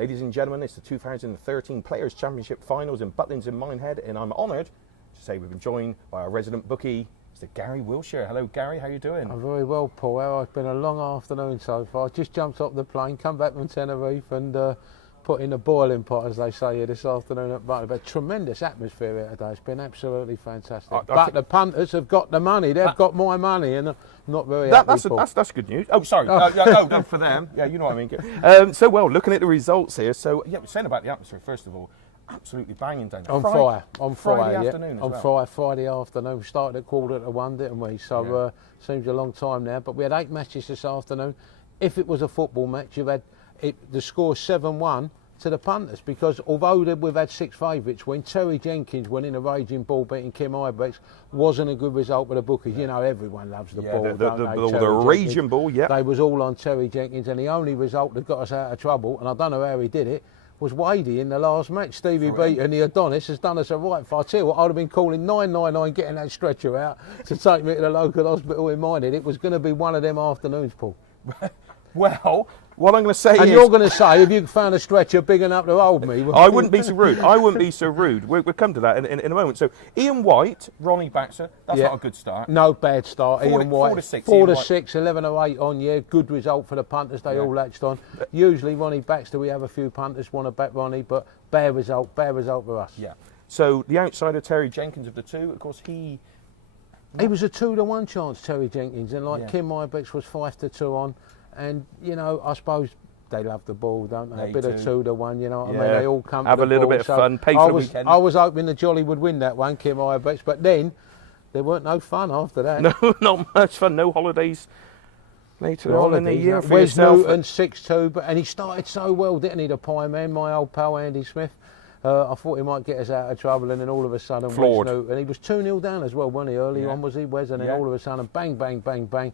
Ladies and gentlemen, it's the 2013 Players' Championship Finals in Butlins in Minehead, and I'm honoured to say we've been joined by our resident bookie, Mr. Gary Wiltshere. Hello, Gary. How you doing? I'm very well, Paul. It's been a long afternoon so far. Just jumped off the plane, come back from Tenerife, and put in a boiling pot, as they say here this afternoon at Butlins. But tremendous atmosphere here today. It's been absolutely fantastic. But the punters have got the money. They've got my money, and I'm not very happy. That's good news. Oh, sorry. No, for them. Yeah, you know what I mean. So, well, looking at the results here. So, yeah, we're saying about the atmosphere first of all. Absolutely banging down. On fire. Friday afternoon as well. On Friday afternoon. We started at 1:45, didn't we? So seems a long time now. But we had 8 matches this afternoon. If it was a football match, you've had the score 7-1 to the punters, because although we've had 6 favourites win, Terry Jenkins winning a raging ball, beating Kim Ibrex, wasn't a good result for the bookies. You know, everyone loves the ball. The raging ball, yeah. They was all on Terry Jenkins, and the only result that got us out of trouble, and I don't know how he did it, was Wadey in the last match. Stevie Beaton, the Adonis, has done us a right fight. I tell you what, I'd have been calling 999, getting that stretcher out to take me to the local hospital in Minehead. It was going to be one of them afternoons, Paul. Well, what I'm going to say is... And you're going to say, if you found a stretcher big enough to hold me... I wouldn't be so rude. I wouldn't be so rude. We'll come to that in a moment. So, Ian White, Ronnie Baxter, that's not a good start. No bad start, Ian White. 4 to 6. 4 to 6, 11 or 8 on, good result for the punters. They all latched on. Usually, Ronnie Baxter, we have a few punters want to back Ronnie, but bad result for us. Yeah. So, the outsider, Terry Jenkins, of the two, of course, he was a 2-to-1 chance, Terry Jenkins, and Kim Ibrex was 5-2 on. And, you know, I suppose they love the ball, don't they? A bit of 2-to-1, you know what I mean? They all come have to a little bit of fun, pay for the weekend. I was hoping the Jolly would win that one, Kim Ibrex, but then there weren't no fun after that. No, not much fun. No holidays later on in the year for Wes yourself. Newton, 6-2, and he started so well, didn't he, the pie man, my old pal Andy Smith. I thought he might get us out of trouble, and then all of a sudden, Floored. Wes Newton, he was 2-0 down as well, wasn't he? Early on, was he, Wes? And then all of a sudden, bang, bang, bang, bang.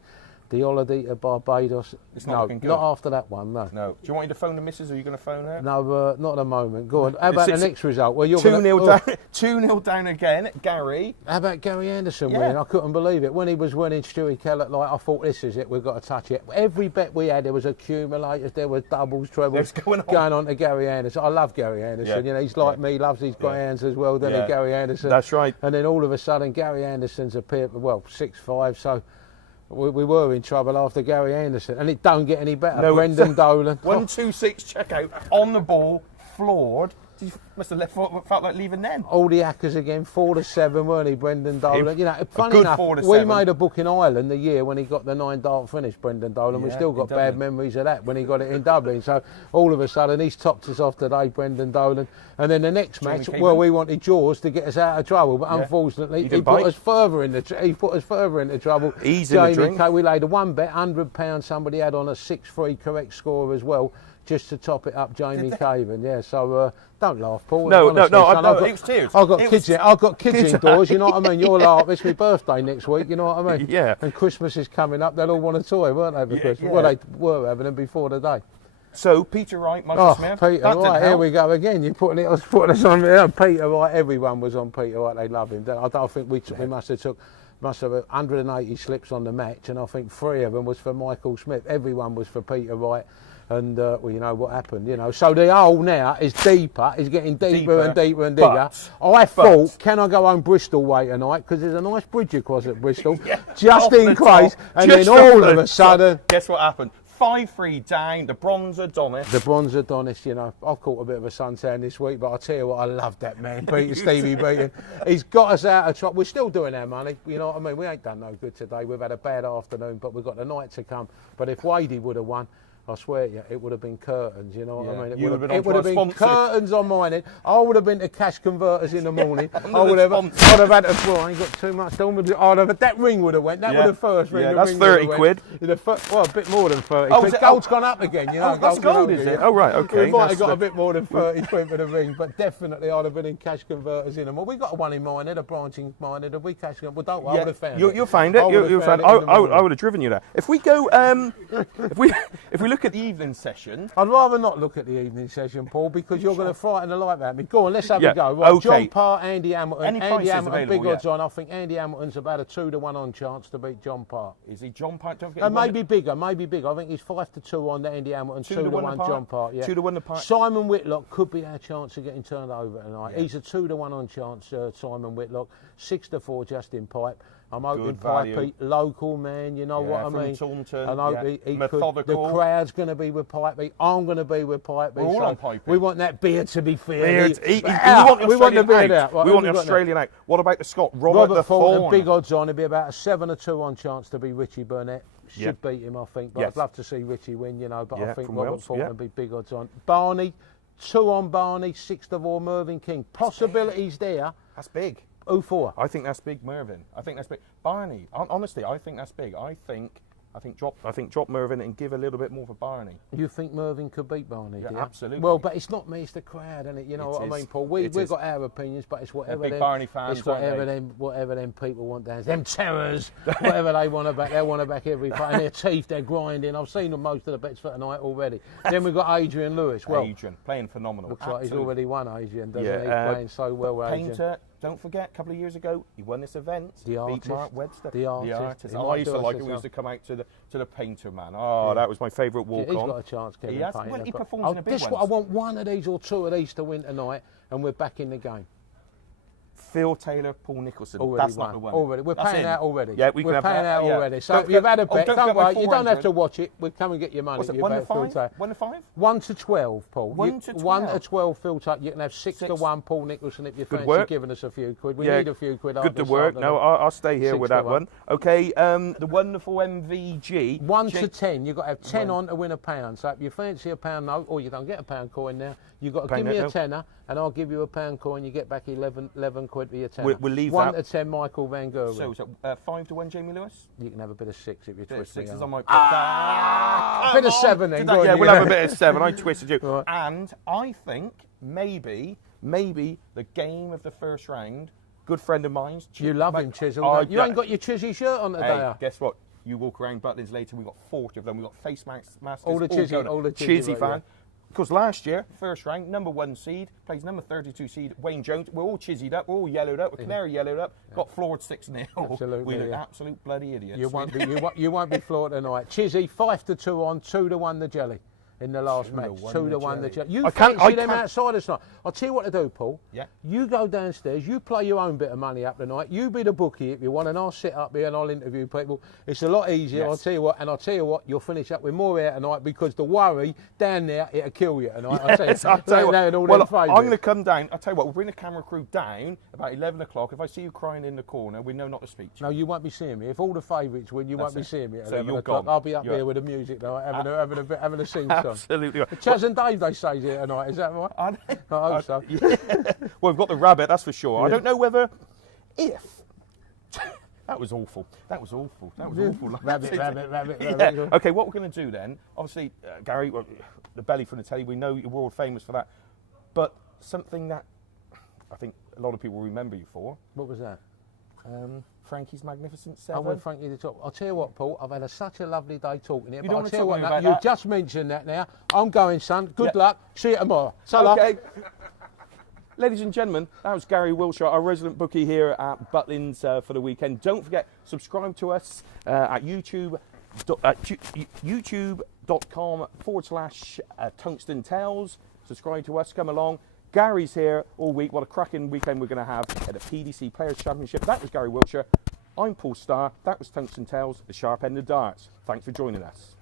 The holiday to Barbados. It's not looking good. Not after that one, no. No. Do you want me to phone the missus, or are you going to phone her? No, not at the moment. Go on. How about the next result? Well, you're 2-0 down. 2-0 down again. Gary. How about Gary Anderson winning? I couldn't believe it. When he was winning, Stewie Kellett, I thought, this is it. We've got to touch it. Every bet we had, there was accumulators, there was doubles, trebles going on to Gary Anderson. I love Gary Anderson. You know, he's like me, loves his greyhounds as well, doesn't he, Gary Anderson? That's right. And then all of a sudden, Gary Anderson's appeared, 6-5, so... We were in trouble after Gary Anderson, and it don't get any better. No, Brendan Dolan. 1-2-6 checkout on the ball, floored. You must have felt like leaving then. All the hackers again, 4-7, weren't he, Brendan Dolan? You know, funny enough, 4-7. we made a book in Ireland the year when he got the 9-dart finish, Brendan Dolan. We still got bad memories of that when he got it in Dublin. So all of a sudden, he's topped us off today, Brendan Dolan. And then the next match, we wanted Jaws to get us out of trouble, but unfortunately, he put us further into trouble. Easy in the drink. We laid a 1 bet, £100. Somebody had on a 6-3 correct score as well, just to top it up, Jamie Caven. So don't laugh, Paul. No, it was tears. I've got kids indoors, you know what I mean? You're laughing. It's my birthday next week, you know what I mean? Yeah. And Christmas is coming up. They'll all want a toy, weren't they, for Christmas? Well, they were having them before the day. So, Peter Wright, Michael Smith. Peter Wright, here we go again. You're putting us on there. Peter Wright, everyone was on Peter Wright. They love him. I don't think we must have 180 slips on the match, and I think 3 of them was for Michael Smith. Everyone was for Peter Wright. And, well, you know what happened, you know. So the hole now is deeper, is getting deeper and deeper and deeper. I thought, can I go home Bristol way tonight? Because there's a nice bridge across at Bristol, just in case. And then all of a sudden... Guess what happened? 5-3 down, the Bronze Adonis. The Bronze Adonis, you know. I've caught a bit of a suntan this week, but I tell you what, I love that man, Stevie Beaton. He's got us out of trouble. We're still doing our money, you know what I mean? We ain't done no good today. We've had a bad afternoon, but we've got the night to come. But if Wadey would have won, I swear to you, it would have been curtains, you know what I mean? It would have been curtains on mine. I would have been to cash converters in the morning. I'd have had to, well, I ain't got too much. That ring would have went. That would have first ring. Yeah, that's 30 quid. Well, a bit more than 30 quid. Gold's gone up again, you know. Oh, that's gold, is it? Oh, right, okay. We might have got a bit more than 30 quid for the ring, but definitely I'd have been in cash converters in them. Well, we got one in Minehead, a branching Minehead. If we cash converters, well, don't worry, I would have found it. You'll find it. I would have driven you there. If we go, if we look look at the evening session. I'd rather not look at the evening session, Paul, because you're going to frighten the life out of me. Go on, let's have a go. Right, okay. John Parr, Andy Hamilton. Any Andy prices Hamilton, available, big odds on. I think Andy Hamilton's about a 2-to-1 on chance to beat John Parr. Is he John Parr? Don't forget Maybe bigger, maybe bigger. I think he's 5-2 on Andy Hamilton, 2-to-1 John Parr. Yeah. 2-to-1 the Parr. Simon Whitlock could be our chance of getting turned over tonight. Yeah. He's a 2-to-1 on chance, Simon Whitlock. 6-4 Justin Pipe. I'm hoping Good value. Pipey, local man, you know what I from mean? Taunton, And I hope he could, the crowd's going to be with Pipey. I'm going to be with Pipey. We're all on Pipey. We want that beer to be fair. We want the beer out. We want the Australian out. What about the Scot? Robert the Fulton, big odds on. It'd be about a 7-2 on chance to be Richie Burnett. Should beat him, I think. But I'd love to see Richie win, you know. But I think Robert Fulton would be big odds on. Barney, 2 on Barney, 6-4 Mervyn King. Possibilities there. That's big. 0-4. I think that's big, Mervyn. I think that's big. Barney, honestly, I think that's big. I think drop Mervyn and give a little bit more for Barney. You think Mervyn could beat Barney? Yeah, absolutely. Well, but it's not me, it's the crowd, isn't it? You know what I mean, Paul? We've got our opinions, but it's whatever big Barney fans, it's whatever them people want down. Them terrors, whatever they want to back, they want to back every fight. And their teeth, they're grinding. I've seen them most of the bets for tonight already. Then we've got Adrian Lewis. Well, Adrian, playing phenomenal. Looks like he's already won, Adrian, doesn't he? Playing so well, Adrian. Painter, don't forget, a couple of years ago, he won this event. The artist. Beat Mark Webster. The artist. I used to like him. We used to come out to the Painter, man. Oh, that was my favourite walk-on. He's got a chance, Kevin Painter. Well, he performs in a big one. That's what I want, one of these or 2 of these to win tonight, and we're back in the game. Phil Taylor, Paul Nicholson. Already That's won. not the one. Already. We're paying out already. Yeah, we're paying out already. So Don't you've had a bet. don't worry. You don't have to watch it. We'll come and get your money. What's it, 1 to 5? 1 to 5? 1 to 12, Paul. 1 to 12. 1 to 12, Phil Taylor. You can have 6-1, Paul Nicholson, if you fancy giving us a few quid. We need a few quid. Good to work. No, I'll stay here with that one. Okay, the wonderful MVG. 1 to 10. You've got to have 10 on to win a £1. So if you fancy a £1 note, or you don't get a £1 coin now, you've got to give me a tenner, and I'll give you a £1 coin. You get back 11 quid for your tenner. We'll leave 1 that. to 10, Michael Van Gerwen. So is that 5 to 1, Jamie Lewis? You can have a bit of 6 if you twist me. 6 I might put a bit of 7 then. Yeah, we'll have a bit of 7. I twisted you. Right. And I think maybe the game of the first round, good friend of mine. You love him, Chisel. You ain't got your Chizzy shirt on today. Hey, guess what? You walk around Butlins later, we've got 40 of them. We've got face masks. All the Chizzy fan. Because last year, first rank, number 1 seed, plays number 32 seed, Wayne Jones. We're all chizzied up, we're all yellowed up, we're canary yellowed up, got floored 6-0. Absolutely. We look absolute bloody idiots. You won't be floored tonight. Chizzy, 5-2 on, 2-1 the jelly. In the last match, 2-1 the jelly. You fancy them outside us tonight. I'll tell you what to do, Paul. Yeah. You go downstairs, you play your own bit of money up tonight, you be the bookie if you want, and I'll sit up here and I'll interview people. It's a lot easier, yes. I'll tell you what, you'll finish up with more air tonight, because the worry down there, it'll kill you tonight. Yes, I'll tell you what, I'm going to come down, I'll tell you what, we'll bring the camera crew down about 11 o'clock. If I see you crying in the corner, we know not to speak to you. No, you won't be seeing me. If all the favourites win, you won't be seeing me at 11 you're o'clock. gone. I'll be up here with the music tonight, having a sing song. Absolutely. Chaz and Dave, they say here tonight, is that right? I hope so. Yeah. Well, we've got the rabbit, that's for sure. Yeah. I don't know whether, if... That was awful. That was awful. Rabbit. Yeah. Okay, what we're going to do then, obviously, Gary, the belly from the telly, we know you're world famous for that, but something that I think a lot of people remember you for. What was that? Frankie's Magnificent 7. I went Frankie to talk. I'll tell you what, Paul, I've had such a lovely day talking here. You don't want to talk about that? You just mentioned that now. I'm going, son. Good luck. See you tomorrow. Okay. Ladies and gentlemen, that was Gary Wiltshere, our resident bookie here at Butlins for the weekend. Don't forget, subscribe to us at youtube.com/Tungsten Tales. Subscribe to us, come along. Gary's here all week. What a cracking weekend we're going to have at the PDC Players Championship. That was Gary Wiltshere. I'm Paul Starr. That was Tungsten Tales, the sharp end of darts. Thanks for joining us.